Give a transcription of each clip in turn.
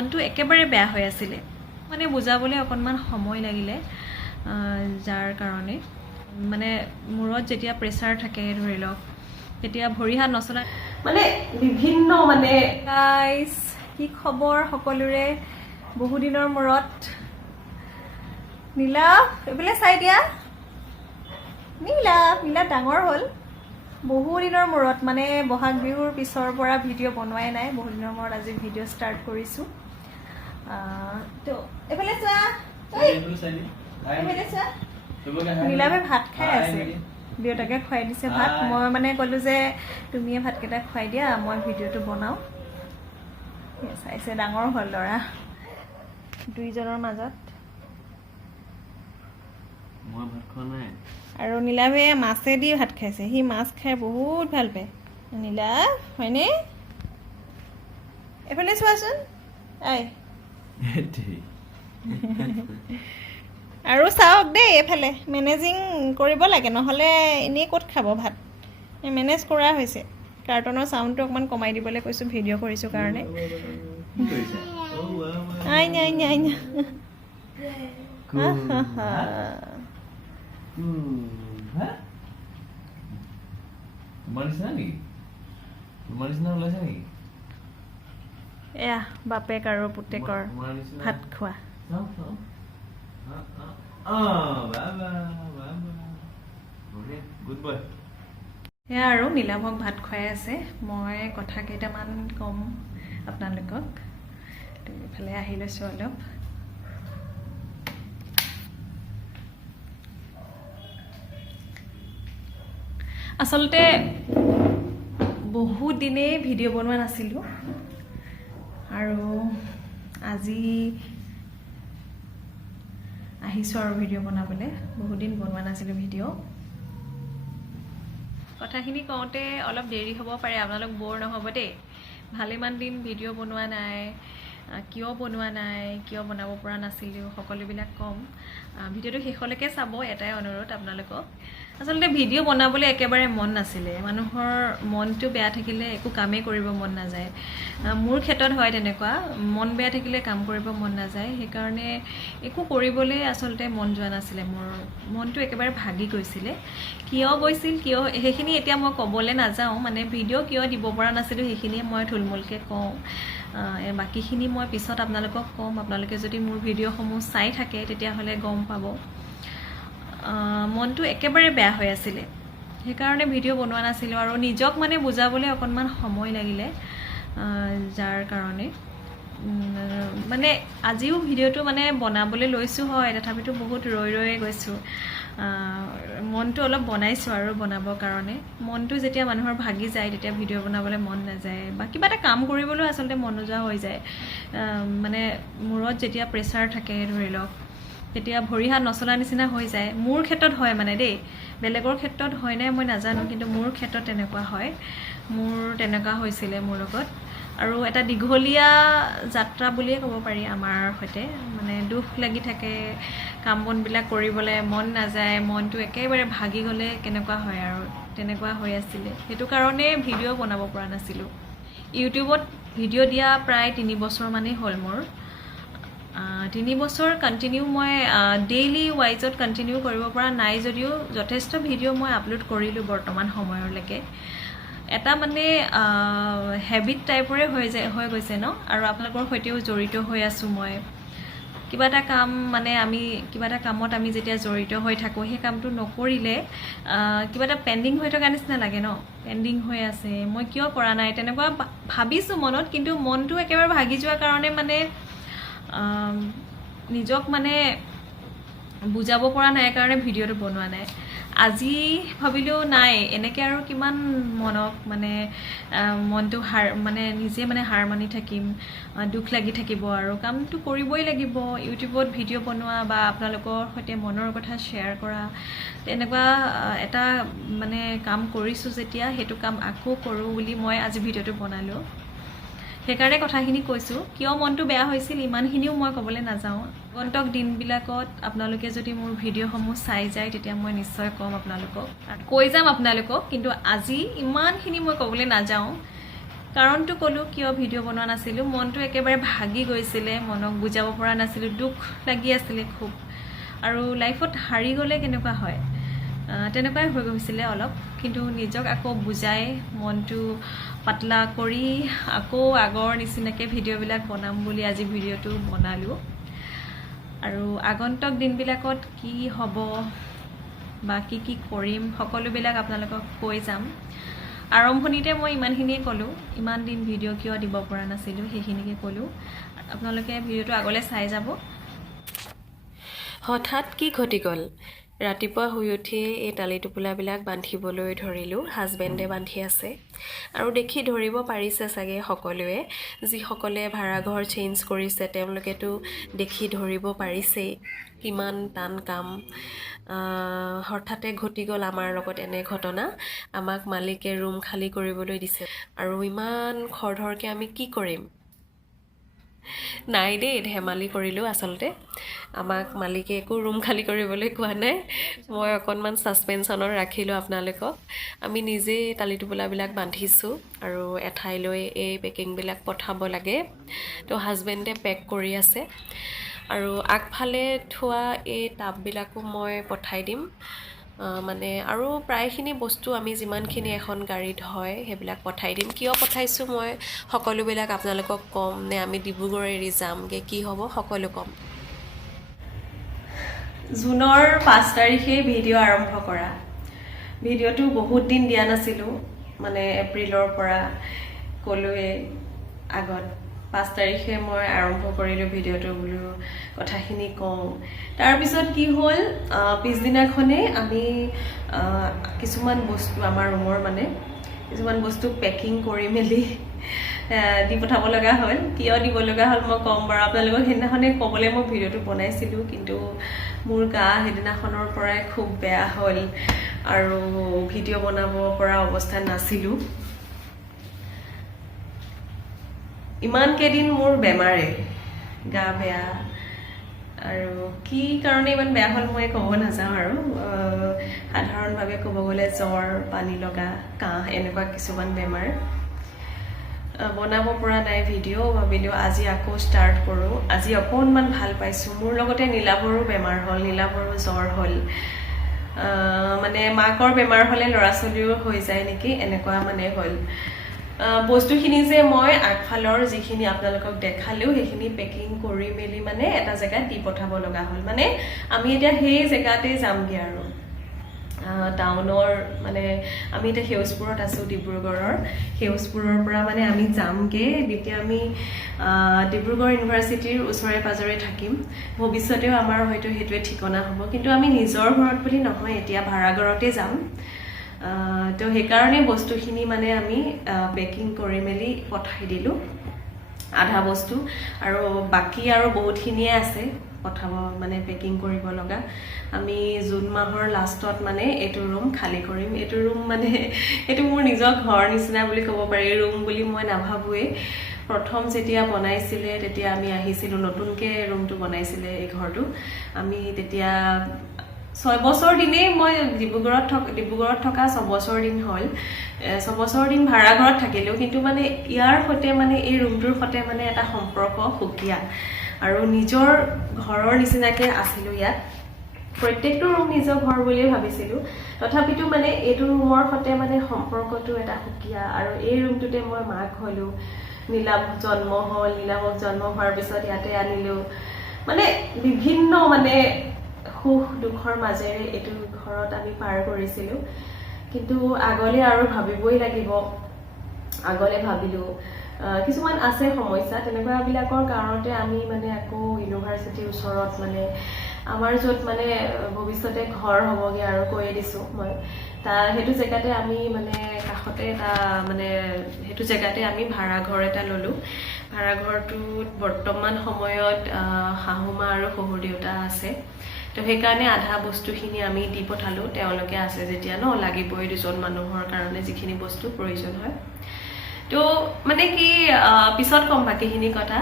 মনটো একেবাৰে বেয়া হৈ আছিল মানে বুজাবলৈ অকণমান সময় লাগিলে যাৰ কাৰণে মানে মূৰত যেতিয়া প্ৰেছাৰ থাকে ধৰি লওক তেতিয়া ভৰি হাত নচলা মানে বিভিন্ন মানে গাইস কি খবৰ সকলোৰে বহু দিনৰ মূৰত নীলা এফালে চাই দিয়া নীলা ডাঙৰ হ'ল বহু দিনৰ মূৰত মানে বহাগ বিহুৰ পিছৰ পৰা ভিডিঅ' বনোৱাই নাই বহু দিনৰ মূৰত আজি ভিডিঅ' ষ্টাৰ্ট কৰিছোঁ তো এফালে চোৱা নীলাভে ভাত খাই আছে দেউতাকে খুৱাই দিছে ভাত মই মানে ক'লো যে তুমিয়ে ভাতকেইটা খুৱাই দিয়া মই ভিডিঅ'টো বনাওঁ চাইছে ডাঙৰ হ'ল ল'ৰা দুইজনৰ মাজত মই ভাত খোৱা নাই আৰু নীলাভে মাছেদি ভাত খাইছে সি মাছ খাই বহুত ভাল পায় নীলাভ হয়নে এফালে চোৱাচোন আই আৰু চাওক দেই এফালে মেনেজিং কৰিব লাগে নহ'লে এনেই ক'ত খাব ভাত মেনেজ কৰা হৈছে কাৰ্টনৰ চাউণ্ডটো অকণমান কমাই দিবলৈ কৈছোঁ ভিডিঅ' কৰিছোঁ কাৰণে আই নাই এয়া বাপেক আৰু পুতেকৰ ভাত খোৱা সেয়া আৰু নীলাভক ভাত খুৱাই আছে মই কথা কেইটামান ক'ম আপোনালোকক এইফালে আহি লৈছোঁ অলপ আচলতে বহুত দিনেই ভিডিঅ' বনোৱা নাছিলোঁ আৰু আজি আহিছোঁ আৰু ভিডিঅ' বনাবলৈ বহুত দিন বনোৱা নাছিলোঁ ভিডিঅ' কথাখিনি কওঁতে অলপ দেৰি হ'ব পাৰে আপোনালোক বৰ নহ'ব দেই ভালেমান দিন ভিডিঅ' বনোৱা নাই কিয় বনাব পৰা নাছিলোঁ সকলোবিলাক ক'ম ভিডিঅ'টো শেষলৈকে চাব এটাই অনুৰোধ আপোনালোকক আচলতে ভিডিঅ' বনাবলৈ একেবাৰে মন নাছিলে মানুহৰ মনটো বেয়া থাকিলে একো কামেই কৰিব মন নাযায় মোৰ ক্ষেত্ৰত হয় তেনেকুৱা মন বেয়া থাকিলে কাম কৰিব মন নাযায় সেইকাৰণে একো কৰিবলৈ আচলতে মন যোৱা নাছিলে মোৰ মনটো একেবাৰে ভাগি গৈছিলে কিয় সেইখিনি এতিয়া মই ক'বলৈ নাযাওঁ মানে ভিডিঅ' কিয় দিব পৰা নাছিলোঁ সেইখিনি মই থুলমূলকৈ কওঁ বাকীখিনি মই পিছত আপোনালোকক ক'ম আপোনালোকে যদি মোৰ ভিডিঅ'সমূহ চাই থাকে তেতিয়াহ'লে গম পাব মনটো একেবাৰে বেয়া হৈ আছিলে সেইকাৰণে ভিডিঅ' বনোৱা নাছিলোঁ আৰু নিজক মানে বুজাবলৈ অকণমান সময় লাগিলে যাৰ কাৰণে মানে আজিও ভিডিঅ'টো মানে বনাবলৈ লৈছোঁ হয় তথাপিতো বহুত ৰৈ গৈছোঁ মনটো অলপ বনাইছোঁ আৰু বনাবৰ কাৰণে মনটো যেতিয়া মানুহৰ ভাগি যায় তেতিয়া ভিডিঅ' বনাবলৈ মন নাযায় বা কিবা এটা কাম কৰিবলৈ আচলতে মন নোযোৱা হৈ যায় মানে মূৰত যেতিয়া প্ৰেছাৰ থাকে ধৰি লওক তেতিয়া ভৰি হাত নচলা নিচিনা হৈ যায় মোৰ ক্ষেত্ৰত হয় মানে দেই বেলেগৰ ক্ষেত্ৰত হয় নাই মই নাজানো কিন্তু মোৰ ক্ষেত্ৰত তেনেকুৱা হয় মোৰ তেনেকুৱা হৈছিলে মোৰ লগত আৰু এটা দীঘলীয়া যাত্ৰা বুলিয়ে ক'ব পাৰি আমাৰ সৈতে মানে দুখ লাগি থাকে কাম বনবিলাক কৰিবলৈ মন নাযায় মনটো একেবাৰে ভাগি গ'লে কেনেকুৱা হয় আৰু তেনেকুৱা হৈ আছিলে সেইটো কাৰণে ভিডিঅ' বনাব পৰা নাছিলোঁ ইউটিউবত ভিডিঅ' দিয়া প্ৰায় 3 বছৰমানেই হ'ল মোৰ 3 বছৰ কণ্টিনিউ মই ডেইলি ৱাইজত কণ্টিনিউ কৰিব পৰা নাই যদিও যথেষ্ট ভিডিঅ' মই আপলোড কৰিলোঁ বৰ্তমান সময়লৈকে এটা মানে হেবিট টাইপৰে হৈ গৈছে ন আৰু আপোনালোকৰ সৈতেও জড়িত হৈ আছোঁ মই কিবা এটা কাম মানে কিবা এটা কামত আমি যেতিয়া জড়িত হৈ থাকোঁ সেই কামটো নকৰিলে কিবা এটা পেণ্ডিং হৈ থকা নিচিনা লাগে ন পেণ্ডিং হৈ আছে মই কিয় কৰা নাই তেনেকুৱা ভাবিছোঁ মনত কিন্তু মনটো একেবাৰে ভাগি যোৱাৰ কাৰণে মানে নিজক মানে বুজাব পৰা নাই কাৰণে ভিডিঅ'টো বনোৱা নাই আজি ভাবিলোঁ নাই এনেকৈ আৰু কিমান মনক মানে মনটো নিজে মানে হাৰ মানি থাকিম দুখ লাগি থাকিব আৰু কামটো কৰিবই লাগিব ইউটিউবত ভিডিঅ' বনোৱা বা আপোনালোকৰ সৈতে মনৰ কথা শ্বেয়াৰ কৰা তেনেকুৱা এটা মানে কাম কৰিছোঁ যেতিয়া সেইটো কাম আকৌ কৰোঁ বুলি মই আজি ভিডিঅ'টো বনালোঁ সেইকাৰণে কথাখিনি কৈছোঁ কিয় মনটো বেয়া হৈছিল ইমানখিনিও মই ক'বলৈ নাযাওঁ আগন্তুক দিনবিলাকত আপোনালোকে যদি মোৰ ভিডিঅ'সমূহ চাই যায় তেতিয়া মই নিশ্চয় কৈ যাম আপোনালোকক কিন্তু আজি ইমানখিনি মই ক'বলৈ নাযাওঁ কাৰণটো ক'লো কিয় ভিডিঅ' বনোৱা নাছিলোঁ মনটো একেবাৰে ভাগি গৈছিলে মনক বুজাব পৰা নাছিলোঁ দুখ লাগি আছিলে খুব আৰু লাইফত হাৰি গ'লে কেনেকুৱা হয় তেনেকুৱাই হৈ গৈছিলে অলপ কিন্তু নিজক আকৌ বুজাই মনটো পাতলা কৰি আকৌ আগৰ নিচিনাকৈ ভিডিঅ'বিলাক বনাম বুলি আজি ভিডিঅ'টো বনালোঁ আৰু আগন্তুক দিনবিলাকত কি হ'ব বা কি কৰিম সকলোবিলাক আপোনালোকক কৈ যাম আৰম্ভণিতে মই ইমানখিনিয়ে ক'লোঁ ইমান দিন ভিডিঅ' কিয় দিব পৰা নাছিলোঁ সেইখিনিকে ক'লোঁ আপোনালোকে ভিডিঅ'টো আগলৈ চাই যাব হঠাৎ কি ঘটি গ'ল ৰাতিপুৱা শুই উঠিয়ে এই টালি টোপোলাবিলাক বান্ধিবলৈ ধৰিলোঁ হাজবেণ্ডে বান্ধি আছে আৰু দেখি ধৰিব পাৰিছে চাগে সকলোৱে যিসকলে ভাড়াঘৰ চেঞ্জ কৰিছে তেওঁলোকেতো দেখি ধৰিব পাৰিছেই কিমান টান কাম হঠাতে ঘটি গ'ল আমাৰ লগত এনে ঘটনা আমাক মালিকে ৰুম খালী কৰিবলৈ দিছে আৰু ইমান খৰধৰকৈ আমি কি কৰিম নাই দেই ধেমালি কৰিলোঁ আচলতে আমাক মালিকে একো ৰুম খালী কৰিবলৈ কোৱা নাই মই অকণমান ছাছপেনশ্যনত ৰাখিলোঁ আপোনালোকক আমি নিজেই টালি টোপোলাবিলাক বান্ধিছোঁ আৰু এঠাইলৈ এই পেকিংবিলাক পঠাব লাগে তো হাজবেণ্ডে পেক কৰি আছে আৰু আগফালে থোৱা এই টাববিলাকো মই পঠাই দিম মানে আৰু প্ৰায়খিনি বস্তু আমি যিমানখিনি এখন গাড়ীত হয় সেইবিলাক পঠাই দিম কিয় পঠাইছোঁ মই সকলোবিলাক আপোনালোকক ক'ম নে আমি ডিব্ৰুগড় এৰি যামগৈ কি হ'ব সকলো ক'ম জুনৰ 5 তাৰিখে ভিডিঅ' আৰম্ভ কৰা ভিডিঅ'টো বহুত দিন দিয়া নাছিলোঁ মানে এপ্ৰিলৰ পৰা ক'লোৱে আগত 5 তাৰিখে মই আৰম্ভ কৰিলোঁ ভিডিঅ'টো বোলো কথাখিনি কওঁ তাৰপিছত কি হ'ল পিছদিনাখনেই আমি কিছুমান বস্তু আমাৰ ৰুমৰ মানে কিছুমান বস্তু পেকিং কৰি মেলি দি পঠাব লগা হ'ল কিয় দিব লগা হ'ল মই ক'ম বাৰু আপোনালোকক সেইদিনাখনেই ক'বলৈ মই ভিডিঅ'টো বনাইছিলোঁ কিন্তু মোৰ গা সেইদিনাখনৰ পৰাই খুব বেয়া হ'ল আৰু ভিডিঅ' বনাব পৰা অৱস্থাত নাছিলোঁ ইমান কেইদিন মোৰ বেমাৰে গা বেয়া আৰু কি কাৰণে ইমান বেয়া হ'ল মই ক'ব নাযাওঁ আৰু সাধাৰণভাৱে ক'ব গ'লে জ্বৰ পানী লগা কাহ এনেকুৱা কিছুমান বেমাৰ বনাব পৰা নাই ভিডিঅ' ভাবিলোঁ আজি আকৌ ষ্টাৰ্ট কৰোঁ আজি অকণমান ভাল পাইছোঁ মোৰ লগতে নীলাভৰো বেমাৰ হ'ল নীলাভৰো জ্বৰ হ'ল মানে মাকৰ বেমাৰ হ'লে ল'ৰা ছোৱালীও হৈ যায় নেকি এনেকুৱা মানে হ'ল বস্তুখিনি যে মই আগফালৰ যিখিনি আপোনালোকক দেখালেও সেইখিনি পেকিং কৰি মেলি মানে এটা জেগাত দি পঠাব লগা হ'ল মানে আমি এতিয়া সেই জেগাতেই যামগৈ আৰু টাউনৰ মানে আমি এতিয়া সেউজপুৰত আছোঁ ডিব্ৰুগড়ৰ সেউজপুৰৰ পৰা মানে আমি যামগৈ তেতিয়া আমি ডিব্ৰুগড় ইউনিভাৰ্চিটিৰ ওচৰে পাজৰে থাকিম ভৱিষ্যতেও আমাৰ হয়তো সেইটোৱে ঠিকনা হ'ব কিন্তু আমি নিজৰ ঘৰত বুলি নহয় এতিয়া ভাড়াঘৰতে যাম তো সেইকাৰণে বস্তুখিনি মানে আমি পেকিং কৰি মেলি পঠাই দিলোঁ আধা বস্তু আৰু বাকী আৰু বহুতখিনিয়ে আছে পঠাব মানে পেকিং কৰিব লগা আমি জুন মাহৰ লাষ্টত মানে এইটো ৰুম খালী কৰিম এইটো ৰুম মানে এইটো মোৰ নিজৰ ঘৰ নিচিনা বুলি ক'ব পাৰি ৰুম বুলি মই নাভাবোৱেই প্ৰথম যেতিয়া বনাইছিলে তেতিয়া আমি আহিছিলোঁ নতুনকৈ ৰুমটো বনাইছিলে এই ঘৰটো আমি তেতিয়া 6 বছৰ দিনেই মই ডিব্ৰুগড়ত থকা 6 বছৰ দিন হ'ল 6 বছৰ দিন ভাড়াঘৰত থাকিলোঁ কিন্তু মানে ইয়াৰ সৈতে মানে এই ৰুমটোৰ সৈতে মানে এটা সম্পৰ্ক সুকীয়া আৰু নিজৰ ঘৰৰ নিচিনাকৈ আছিলোঁ ইয়াত প্ৰত্যেকটো ৰুম নিজৰ ঘৰ বুলিয়ে ভাবিছিলোঁ তথাপিতো মানে এইটো ৰুমৰ সৈতে মানে সম্পৰ্কটো এটা সুকীয়া আৰু এই ৰুমটোতে মই মাক হ'লোঁ নীলাভক জন্ম হোৱাৰ পিছত ইয়াতে আনিলোঁ মানে বিভিন্ন মানে সুখ দুখৰ মাজেৰে এইটো ঘৰত আমি পাৰ কৰিছিলোঁ কিন্তু আগলৈ আৰু ভাবিবই লাগিব আগলৈ ভাবিলোঁ কিছুমান আছে সমস্যা তেনেকুৱাবিলাকৰ কাৰণতে আমি মানে আকৌ ইউনিভাৰ্চিটিৰ ওচৰত মানে আমাৰ য'ত মানে ভৱিষ্যতে ঘৰ হ'বগৈ আৰু কৈয়ে দিছোঁ মই সেইটো জেগাতে আমি মানে কাষতে এটা মানে সেইটো জেগাতে আমি ভাড়াঘৰ এটা ল'লোঁ ভাড়াঘৰটোত বৰ্তমান সময়ত শাহুমা আৰু শহুৰ দেউতা আছে তো সেইকাৰণে আধা বস্তুখিনি আমি দি পঠালোঁ তেওঁলোকে আছে যেতিয়া ন লাগিবই দুজন মানুহৰ কাৰণে যিখিনি বস্তু প্ৰয়োজন হয় তো মানে কি পিছত ক'ম বাকীখিনি কথা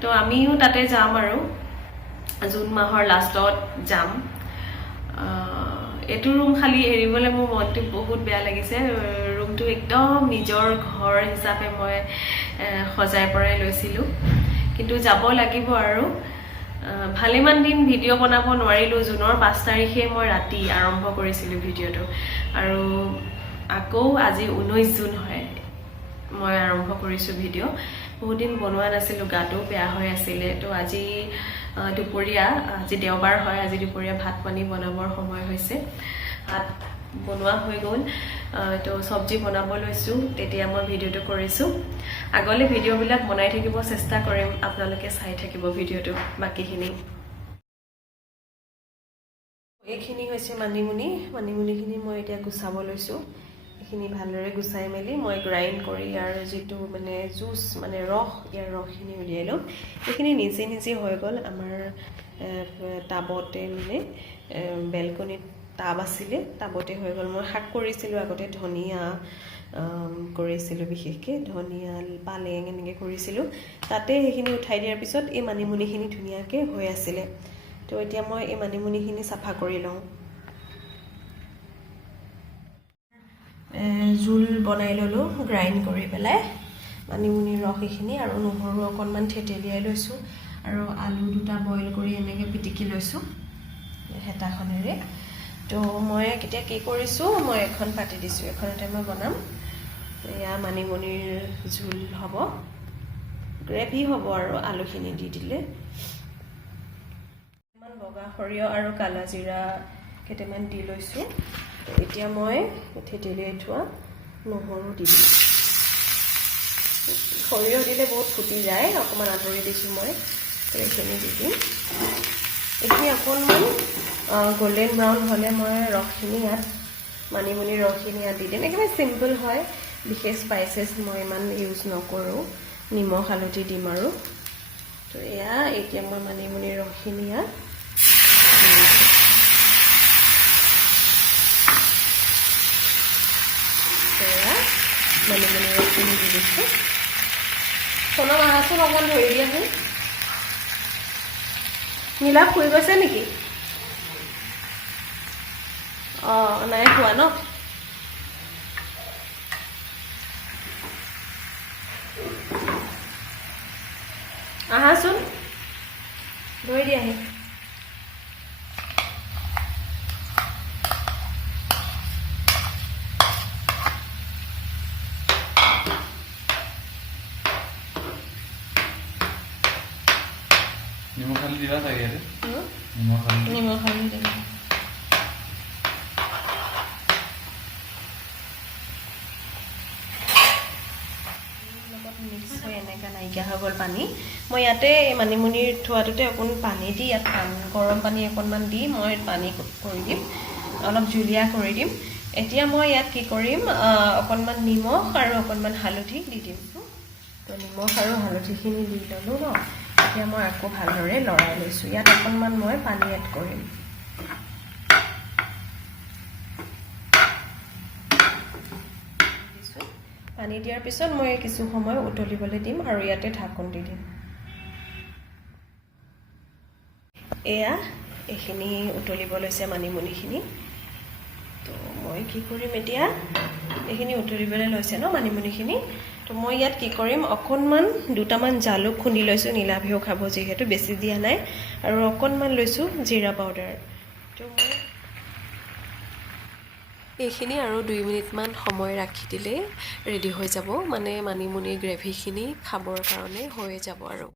তো আমিও তাতে যাম আৰু জুন মাহৰ লাষ্টত যাম এইটো ৰুম খালি এৰিবলৈ মোৰ মনটো বহুত বেয়া লাগিছে ৰুম ৰুমটো একদম নিজৰ ঘৰ হিচাপে মই সজাই পৰাই লৈছিলোঁ কিন্তু যাব লাগিব আৰু ভালেমান দিন ভিডিঅ' বনাব নোৱাৰিলোঁ জুনৰ 5 তাৰিখে মই ৰাতি আৰম্ভ কৰিছিলোঁ ভিডিঅ'টো আৰু আকৌ আজি 19 জুন হয় মই আৰম্ভ কৰিছোঁ ভিডিঅ' বহুত দিন বনোৱা নাছিলোঁ গাটো বেয়া হৈ আছিলে তো আজি দুপৰীয়া আজি দেওবাৰ হয় আজি দুপৰীয়া ভাত পানী বনাবৰ সময় হৈছে ভাত বনোৱা হৈ গ'ল তো চব্জি বনাব লৈছোঁ তেতিয়া মই ভিডিঅ'টো কৰিছোঁ আগলৈ ভিডিঅ'বিলাক বনাই থাকিব চেষ্টা কৰিম আপোনালোকে চাই থাকিব ভিডিঅ'টো বাকিখিনি এইখিনি হৈছে মানিমুনিখিনি মই এতিয়া গুচাব লৈছোঁ এইখিনি ভালদৰে গুচাই মেলি মই গ্ৰাইণ্ড কৰি ইয়াৰ যিটো মানে জুচ মানে ইয়াৰ ৰসখিনি উলিয়াই লওঁ এইখিনি নিজে নিজে হৈ গ'ল আমাৰ টাবতে মানে বেলকনিত টাব আছিলে টাবতে হৈ গ'ল মই শাক কৰিছিলোঁ আগতে ধনিয়া কৰিছিলোঁ বিশেষকৈ ধনিয়া পালেং এনেকৈ কৰিছিলোঁ তাতে সেইখিনি উঠাই দিয়াৰ পিছত এই মানিমুনিখিনি ধুনীয়াকৈ হৈ আছিলে তো এতিয়া মই এই মানিমুনিখিনি চাফা কৰি লওঁ জোল বনাই ল'লোঁ গ্ৰাইণ্ড কৰি পেলাই মানিমুনিৰ ৰস এইখিনি আৰু নহৰু অকণমান থেতেলিয়াই লৈছোঁ আৰু আলু দুটা বইল কৰি এনেকৈ পিটিকি লৈছোঁ হেতাখনেৰে তো মই এতিয়া কি কৰিছোঁ মই এখন পাতি দিছোঁ এখনতে মই বনাম এয়া মানিমুনিৰ জোল হ'ব গ্ৰেভি হ'ব আৰু আলুখিনি দি দিলে কেইটামান বগা সৰিয়হ আৰু কালা জিৰা কেইটামান দি লৈছোঁ এতিয়া মই থেতেলিয়াই থোৱা নহৰু দি দিম সৰিয়হ দিলে বহুত ফুটি যায় অকণমান আঁতৰি দিছোঁ মই এইখিনি দি দিম এইখিনি অকণমান গোল্ডেন ব্ৰাউন হ'লে মই ৰসখিনি ইয়াত মানিমুনিৰ ৰসখিনি ইয়াত দি দিম একেবাৰে চিম্পল হয় বিশেষ স্পাইচেছ মই ইমান ইউজ নকৰোঁ নিমখ হালধি দিম আৰু তো এয়া এতিয়া মই মানিমুনিৰ ৰসখিনি ইয়াত মানিমুনিৰ ৰসখিনি দি দিছোঁ সোণৰ আহাচোন অকণমান ধৰি দিয়াচোন নীলা শুই গৈছে নেকি অঁ নাই খোৱা ন আহাচোন ধৰি দিয়াহি নিমখ হালধি দিবা চাগে নিমখ হালধি দিম মিক্স হৈ এনেকৈ নাইকিয়া হৈ গ'ল পানী মই ইয়াতে মানিমুনিৰ থোৱাটোতে অকণমান পানী দি ইয়াত গৰম পানী অকণমান দি মই পানী কৰি দিম অলপ জুলীয়া কৰি দিম এতিয়া মই ইয়াত কি কৰিম অকণমান নিমখ আৰু অকণমান হালধি দি দিম তো নিমখ আৰু হালধিখিনি দি ল'লোঁ ন এতিয়া মই আকৌ ভালদৰে লৰাই লৈছোঁ ইয়াত অকণমান মই পানী এড কৰিম পানী দিয়াৰ পিছত মই কিছু সময় উতলিবলৈ দিম আৰু ইয়াতে ঢাকন দি দিম এয়া এইখিনি উতলিব লৈছে মানিমুনিখিনি তো মই কি কৰিম এতিয়া এইখিনি উতলিবলৈ লৈছে ন মানিমুনিখিনি তো মই ইয়াত কি কৰিম অকণমান দুটামান জালুক খুন্দি লৈছোঁ নীলাভিও খাব যিহেতু বেছি দিয়া নাই আৰু অকণমান লৈছোঁ জিৰা পাউডাৰ তো মই এইখিনি আৰু 2 মিনিটমান সময় ৰাখি দিলে ৰেডি হৈ যাব মানে মানিমুনিৰ গ্ৰেভিখিনি খাবৰ কাৰণে হৈ যাব আৰু